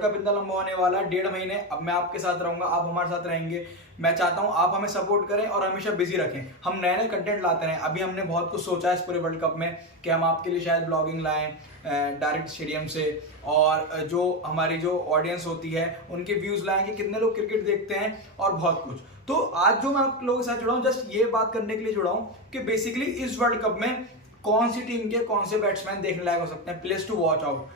World cup इतना लंबा होने वाला है, 1.5 महीने अब मैं आपके साथ रहूंगा, आप हमारे साथ रहेंगे। मैं चाहता हूं आप हमें सपोर्ट करें और हमेशा बिजी रखें, हम नए नए कंटेंट लाते रहें। अभी हमने बहुत कुछ सोचा है इस पूरे वर्ल्ड कप में कि हम आपके लिए शायद ब्लॉगिंग लाएं डायरेक्ट स्टेडियम से, और जो हमारी जो ऑडियंस होती है उनके व्यूज लाएं कि कितने लोग क्रिकेट देखते हैं, और बहुत कुछ। तो आज जो मैं आप लोगों के साथ जुड़ा हूं, जस्ट ये बात करने के लिए जुड़ा हूं कि बेसिकली इस वर्ल्ड कप में कौन सी टीम के कौन से बैट्समैन देखने लायक हो सकते हैं, प्लेस टू वॉच आउट,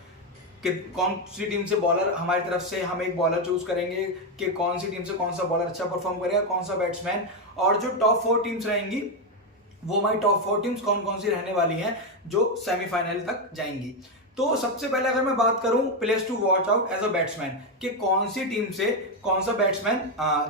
कि कौन सी टीम से बॉलर हमारी तरफ से हम एक बॉलर चूज करेंगे कि कौन सी टीम से कौन सा बॉलर अच्छा परफॉर्म करेगा, कौन सा बैट्समैन, और जो टॉप 4 टीम्स रहेंगी वो हमारी टॉप 4 टीम्स कौन कौन सी रहने वाली हैं जो सेमीफाइनल तक जाएंगी। तो सबसे पहले अगर मैं बात करूं players to watch out as a batsman कि कौन सी टीम से कौन सा बैट्समैन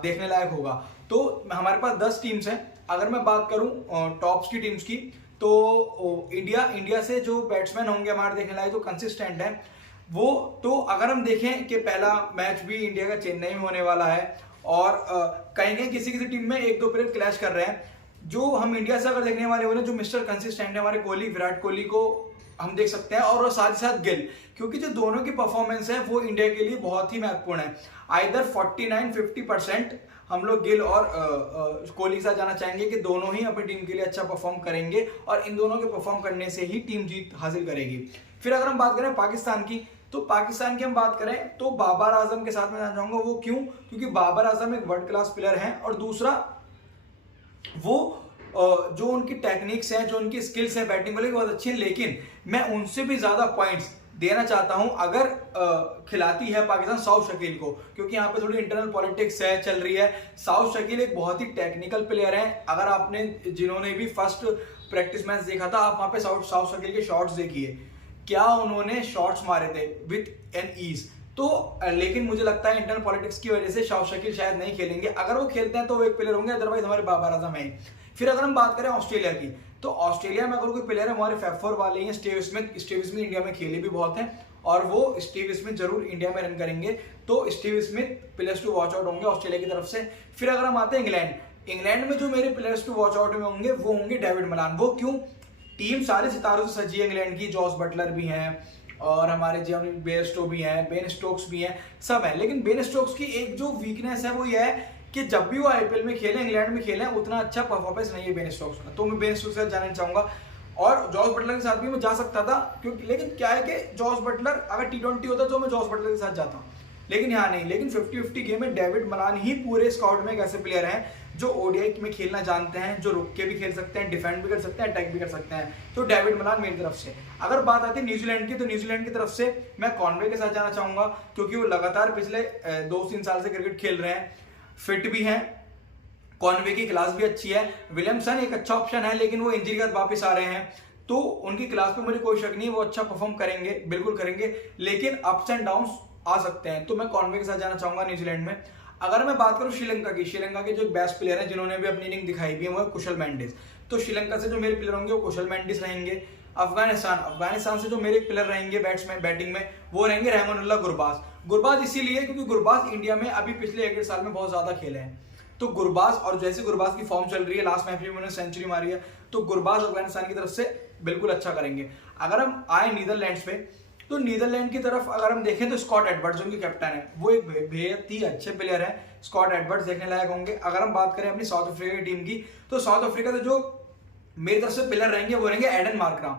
देखने लायक होगा, तो हमारे पास 10 टीम्स हैं। अगर मैं बात करूं टॉप्स की टीम्स की, तो इंडिया से जो बैट्समैन होंगे हमारे देखने लायक, जो कंसिस्टेंट है वो, तो अगर हम देखें कि पहला मैच भी इंडिया का चेन्नई में होने वाला है, और कहीं कहीं किसी किसी टीम में 1-2 प्लेयर क्लैश कर रहे हैं। जो हम इंडिया से अगर देखने वाले बोले, जो मिस्टर कंसिस्टेंट है हमारे कोहली, विराट कोहली को हम देख सकते हैं, और साथ ही साथ गिल, क्योंकि जो दोनों की परफॉर्मेंस है वो इंडिया के लिए बहुत ही महत्वपूर्ण है। आइदर 49-50% हम लोग गिल और कोहली के साथ जाना चाहेंगे कि दोनों ही अपनी टीम के लिए अच्छा परफॉर्म करेंगे, और इन दोनों के परफॉर्म करने से ही टीम जीत हासिल करेगी। फिर अगर हम बात करें पाकिस्तान की, तो पाकिस्तान की हम बात करें तो बाबर आजम के साथ में जाना चाहूंगा। वो क्यों? क्योंकि बाबर आजम एक वर्ल्ड क्लास प्लेयर हैं, और दूसरा वो जो उनकी टेक्निक्स हैं, जो उनकी स्किल्स है बैटिंग वाली बहुत अच्छी है, लेकिन मैं उनसे भी ज्यादा पॉइंट्स देना चाहता हूं अगर खिलाती है पाकिस्तान साउथ शकील को, क्योंकि यहाँ पे थोड़ी इंटरनल पॉलिटिक्स है चल रही है। साउथ शकील एक बहुत ही टेक्निकल प्लेयर है। अगर आपने जिन्होंने भी फर्स्ट प्रैक्टिस मैच देखा था, आप वहां पे साउथ शकील के शॉट्स देखिए, क्या उन्होंने शॉट्स मारे थे विथ एन ईज। तो लेकिन मुझे लगता है इंटरनल पॉलिटिक्स की वजह से साउथ शकील शायद नहीं खेलेंगे। अगर वो खेलते हैं तो वो एक प्लेयर होंगे, अदरवाइज हमारे बाबर आजम है। फिर अगर हम बात करें ऑस्ट्रेलिया की, तो ऑस्ट्रेलिया में अगर कोई प्लेयर है हमारे फैफ 4 वाले हैं, स्टीव स्मिथ इंडिया में खेले भी बहुत हैं, और वो स्टीव स्मिथ जरूर इंडिया में रन करेंगे, तो Steve Smith players to watch out होंगे ऑस्ट्रेलिया की तरफ से। फिर अगर हम आते हैं इंग्लैंड में जो मेरे प्लेयर्स टू वॉच आउट में होंगे वो होंगे डेविड मलान। वो क्यों? टीम सारे सितारों से सजी है इंग्लैंड की, जॉस बटलर भी हैं, और हमारे जॉनी बेयरस्टो भी हैं, बेन स्टोक्स भी हैं, सब हैं। लेकिन बेन स्टोक्स की एक जो वीकनेस है वो ये है कि जब भी वो आईपीएल में खेले, इंग्लैंड में खेले, उतना अच्छा परफॉर्मेंस नहीं है बेन स्टोक्स का, तो मैं बेन स्टोक्स के साथ जाना चाहूंगा। और जॉस बटलर के साथ भी मैं जा सकता था, क्योंकि लेकिन क्या है कि जॉस बटलर अगर T20 होता तो मैं जॉस बटलर के साथ जाता, लेकिन यहाँ नहीं। लेकिन 50-50 गेम में डेविड मलान ही पूरे स्क्वाड में एक ऐसे प्लेयर हैं जो ओडीआई में खेलना जानते हैं, जो रुक के भी खेल सकते हैं, डिफेंड भी कर सकते हैं, अटैक भी कर सकते हैं। तो डेविड मलान मेरी तरफ से। अगर बात आती है न्यूजीलैंड की, तो न्यूजीलैंड की तरफ से मैं कॉनवे के साथ जाना चाहूंगा, क्योंकि वो लगातार पिछले 2-3 साल से क्रिकेट खेल रहे हैं, फिट भी हैं, कॉनवे की क्लास भी अच्छी है। विलियमसन एक अच्छा ऑप्शन है, लेकिन वो इंजरी के बाद वापस आ रहे हैं, तो उनकी क्लास पे मुझे कोई शक नहीं है, वो अच्छा परफॉर्म करेंगे, बिल्कुल करेंगे, लेकिन अप्स एंड डाउन्स आ सकते हैं। तो मैं कॉनवे के साथ जाना चाहूंगा न्यूजीलैंड में। अगर मैं बात करूं श्रीलंका की, श्रीलंका के जो बेस्ट प्लेयर हैं जिन्होंने भी अपनी इनिंग दिखाई भी है वो है कुशल मेंडिस। तो श्रीलंका से जो मेरे प्लेयर होंगे वो कुशल मेंडिस रहेंगे। अफगानिस्तान से जो मेरे प्लेयर रहेंगे बैटिंग में वो रहेंगे रहमानुल्लाह गुरबाज इसीलिए क्योंकि गुरबाज इंडिया में अभी पिछले 1-1.5 साल में बहुत ज्यादा खेले हैं। तो गुरबाज, और जैसे गुरबाज की फॉर्म चल रही है, लास्ट मैच में उन्होंने सेंचुरी मारी है, तो गुरबाज अफगानिस्तान की तरफ से बिल्कुल अच्छा करेंगे। अगर हम आए नीदरलैंड्स पे, तो नीदरलैंड की तरफ अगर हम देखें तो स्कॉट एडवर्ड्स उनके कैप्टन है, वो एक बेहद ही अच्छे प्लेयर है। स्कॉट एडवर्ड्स देखने लायक होंगे। अगर हम बात करें अपनी साउथ अफ्रीका की टीम की, तो साउथ अफ्रीका से जो मेरी तरफ से प्लेयर रहेंगे वो रहेंगे Aiden Markram,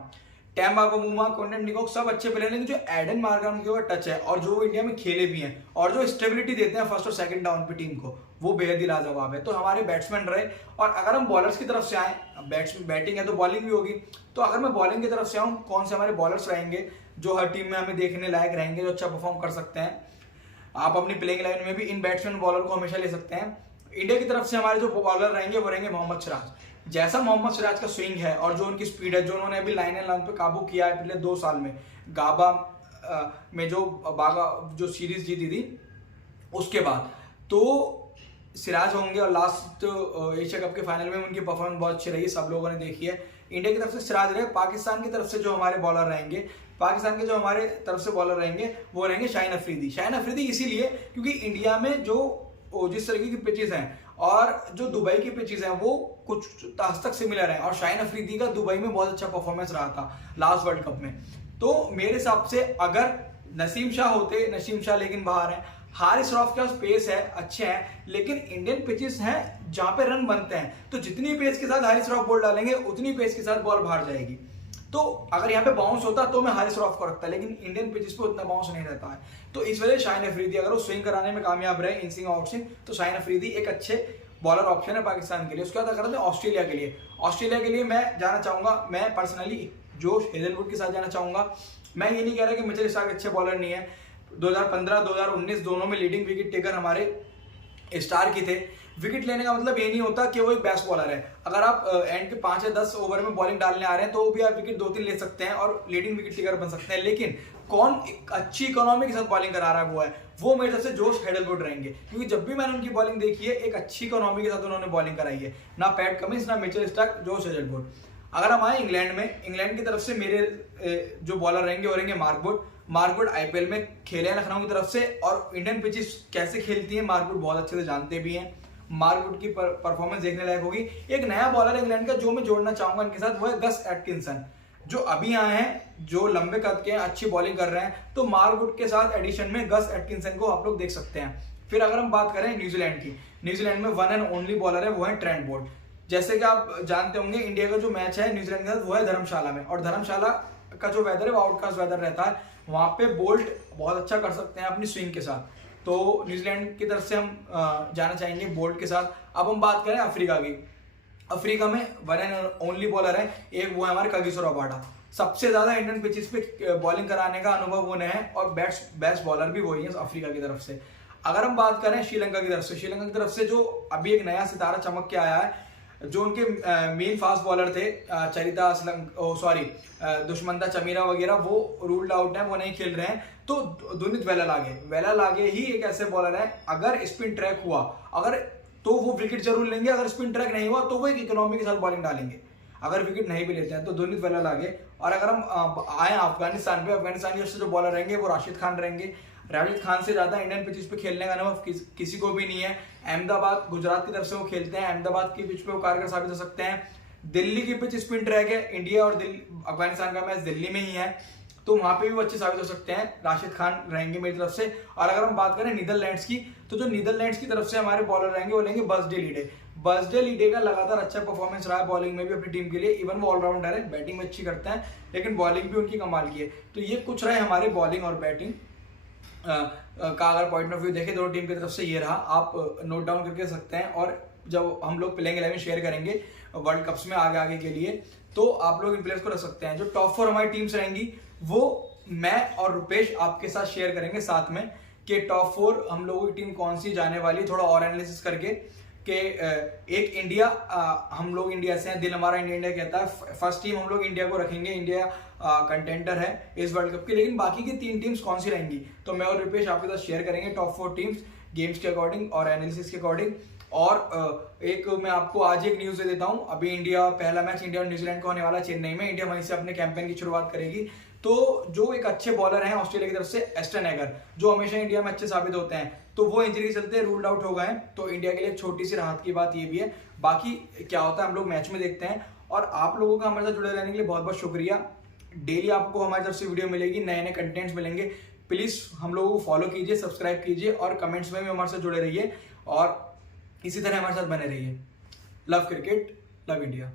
Temba बमूमा, Condon de Kock, सब अच्छे प्लेयर हैं। जो एडन मार्कराम के ऊपर टच है, और जो इंडिया में खेले भी हैं, और जो स्टेबिलिटी देते हैं फर्स्ट और सेकंड डाउन पे टीम को, वो बेहद ही लाजवाब है। तो हमारे बैट्समैन रहे। और अगर हम बॉलर्स की तरफ से आए, बैटिंग है तो बॉलिंग भी होगी, तो अगर मैं बॉलिंग की तरफ से आऊँ, कौन से हमारे बॉलर्स रहेंगे जो हर टीम में हमें देखने लायक रहेंगे, जो अच्छा परफॉर्म कर सकते हैं। आप अपनी प्लेइंग लाइन में भी इन बैट्समैन बॉलर को हमेशा ले सकते हैं। इंडिया की तरफ से हमारे जो बॉलर रहेंगे वो रहेंगे मोहम्मद सिराज। जैसा मोहम्मद सिराज का स्विंग है और जो उनकी स्पीड है, जो उन्होंने अभी लाइन एंड लाइन पे काबू किया है पिछले 2 साल में, गाबा में जो सीरीज जीती थी उसके बाद, तो सिराज होंगे। और लास्ट एशिया कप के फाइनल में उनकी परफॉर्मेंस बहुत अच्छी रही, सब लोगों ने देखी है। इंडिया की तरफ से सिराज रहे। पाकिस्तान की तरफ से जो हमारे बॉलर रहेंगे, पाकिस्तान के जो हमारे तरफ से बॉलर रहेंगे वो रहेंगे शाहीन अफरीदी इसीलिए क्योंकि इंडिया में जो जिस तरीके की पिचेस हैं और जो दुबई की पिचेस हैं वो कुछ हद तक सिमिलर हैं, और शाहीन अफरीदी का दुबई में बहुत अच्छा परफॉर्मेंस रहा था लास्ट वर्ल्ड कप में। तो मेरे हिसाब से अगर नसीम शाह होते, नसीम शाह लेकिन बाहर है। हारिस रऊफ के पास पेस है, अच्छे हैं, लेकिन इंडियन पिचेस हैं जहां पे रन बनते हैं, तो जितनी पेस के साथ हारिस रऊफ बॉल डालेंगे उतनी पेस के साथ बॉल बाहर जाएगी। तो अगर यहाँ पे बाउंस होता तो मैं हारिस रऊफ को रखता, लेकिन इंडियन पिचेस पे उतना बाउंस नहीं रहता है। तो इस वजह से शाहीन अफरीदी अगर वो स्विंग कराने में कामयाब रहे, इन स्विंग आउट स्विंग, तो शाहीन अफरीदी एक अच्छे बॉलर ऑप्शन है पाकिस्तान के लिए। उसके बाद अगर मैं ऑस्ट्रेलिया के लिए, ऑस्ट्रेलिया के लिए मैं जाना चाहूंगा, मैं पर्सनली जोश हेजलवुड के साथ जाना चाहूंगा। मैं ये नहीं कह रहा कि मिचेल स्टार्क अच्छे बॉलर नहीं है, 2015-2019 दोनों में लीडिंग विकेट टेकर हमारे स्टार की थे। विकेट लेने का मतलब ये नहीं होता कि वो एक बेस्ट बॉलर है। अगर आप एंड के 5 या 10 ओवर में बॉलिंग डालने आ रहे हैं तो भी आप विकेट 2-3 ले सकते हैं और लीडिंग विकेट टेकर बन सकते हैं। लेकिन कौन एक अच्छी इकोनॉमी के साथ बॉलिंग करा रहा है वो मेरे तरफ से जोश हेजलवुड रहेंगे, क्योंकि जब भी मैंने उनकी बॉलिंग देखी है एक अच्छी इकोनॉमी के साथ उन्होंने बॉलिंग कराई है। ना पैट कमिंस, ना मिचेल स्टार्क, जोश हेजलवुड। अगर हम आए इंग्लैंड में, इंग्लैंड की तरफ से मेरे जो बॉलर रहेंगे वो रहेंगे Mark Wood. Mark Wood IPL में खेले हैं लखनऊ की तरफ से, और इंडियन पिचेस कैसे खेलती है मार्क वुड बहुत अच्छे से जानते भी हैं। मार्क वुड की परफॉर्मेंस देखने लायक होगी। एक नया बॉलर इंग्लैंड का जो मैं जोड़ना चाहूंगा इनके साथ, वो है गस एटकिंसन, जो अभी आए हैं, जो लंबे कद के हैं, अच्छी बॉलिंग कर रहे हैं। तो मार्क वुड के साथ एडिशन में गस एटकिंसन को आप लोग देख सकते हैं। फिर अगर हम बात करें न्यूजीलैंड की, न्यूजीलैंड में वन एंड ओनली बॉलर है, वो है ट्रेंट बोल्ट। जैसे कि आप जानते होंगे इंडिया का जो मैच है न्यूजीलैंड के साथ वो है धर्मशाला में, और धर्मशाला का जो वेदर है वो आउटकास्ट वेदर रहता है। वहां पे बोल्ट बहुत अच्छा कर सकते हैं अपनी स्विंग के साथ। तो न्यूजीलैंड की तरफ से हम जाना चाहेंगे बोल्ट के साथ। अब हम बात करें अफ्रीका की, अफ्रीका में वन एंड ओनली बॉलर है, एक वो है हमारे कागिसो रबाडा। सबसे ज्यादा इंडियन पिचेस पे बॉलिंग कराने का अनुभव उन्हें है, और बेस्ट बॉलर भी वही है अफ्रीका की तरफ से। अगर हम बात करें श्रीलंका की तरफ से, श्रीलंका की तरफ से जो अभी एक नया सितारा चमक के आया है, जो उनके मेन फास्ट बॉलर थे चरिता दुष्मंता चमीरा वगैरह, वो रूल्ड आउट है, वो नहीं खेल रहे हैं। तो दुनित वेलालागे ही एक ऐसे बॉलर है, अगर स्पिन ट्रैक हुआ अगर तो वो विकेट जरूर लेंगे, अगर स्पिन ट्रैक नहीं हुआ तो वो एक इकोनॉमी के साथ बॉलिंग डालेंगे। अगर विकेट नहीं भी लेते हैं तो दुनित वेलालागे। और अगर हम आए अफगानिस्तान पे, अफगानिस्तान के सबसे जो बॉलर रहेंगे वो राशिद खान रहेंगे। राशिद खान से ज्यादा इंडियन पिचेस पे खेलने का अनुभव किसी को भी नहीं है। अहमदाबाद गुजरात की तरफ से वो खेलते हैं, अहमदाबाद की पिच पे वो कारगर साबित हो सकते हैं। दिल्ली की पिच स्पिन ट्रैक है, इंडिया और अफगानिस्तान का मैच दिल्ली में ही है, तो वहां पे भी वो अच्छे साबित हो सकते हैं। राशिद खान रहेंगे मेरी तरफ से। और अगर हम बात करें नीदरलैंड्स की, तो जो नीदरलैंड्स की तरफ से हमारे बॉलर रहेंगे वो लेंगे बर्सडे लीडे। बर्सडे लीडे का लगातार अच्छा परफॉर्मेंस रहा है बॉलिंग में भी अपनी टीम के लिए। इवन वो ऑलराउंडर है, बैटिंग में अच्छी करते हैं, लेकिन बॉलिंग भी उनकी कमाल की है। तो ये कुछ रहे हमारे बॉलिंग और बैटिंग का अगर पॉइंट ऑफ व्यू देखें दोनों टीम की तरफ से ये रहा। आप नोट डाउन करके सकते हैं, और जब हम लोग प्लेइंग 11 शेयर करेंगे वर्ल्ड कप्स में आगे के लिए, तो आप लोग इन प्लेयर्स को रख सकते हैं। जो टॉप 4 हमारी टीम्स रहेंगी वो मैं और रुपेश आपके साथ शेयर करेंगे साथ में, कि टॉप 4 हम लोगों की टीम कौन सी जाने वाली, थोड़ा और एनालिसिस करके कि एक इंडिया, हम लोग इंडिया से हैं, दिल हमारा इंडिया कहता है। फर्स्ट टीम हम लोग इंडिया को रखेंगे, इंडिया कंटेंटर है इस वर्ल्ड कप की। लेकिन बाकी की 3 टीम्स कौन सी रहेंगी, तो मैं और रुपेश आपके साथ शेयर करेंगे टॉप 4 टीम्स गेम्स के अकॉर्डिंग और एनालिसिस के अकॉर्डिंग। और एक मैं आपको आज एक न्यूज दे देता हूं, अभी इंडिया पहला मैच इंडिया और न्यूजीलैंड का होने वाला चेन्नई में, इंडिया वहीं से अपने कैंपेन की शुरुआत करेगी। तो जो एक अच्छे बॉलर हैं ऑस्ट्रेलिया की तरफ से एस्टन एगर, जो हमेशा इंडिया में अच्छे साबित होते हैं, तो वो इंजरी के चलते रूल्ड आउट हो गए हैं। तो इंडिया के लिए एक छोटी सी राहत की बात ये भी है। बाकी क्या होता है हम लोग मैच में देखते हैं। और आप लोगों का हमारे साथ जुड़े रहने के लिए बहुत बहुत शुक्रिया। डेली आपको हमारी तरफ से वीडियो मिलेगी, नए नए कंटेंट्स मिलेंगे। प्लीज हम लोगों को फॉलो कीजिए, सब्सक्राइब कीजिए, और कमेंट्स में भी हमारे साथ जुड़े रहिए, और इसी तरह हमारे साथ बने रहिए। Love cricket, love India.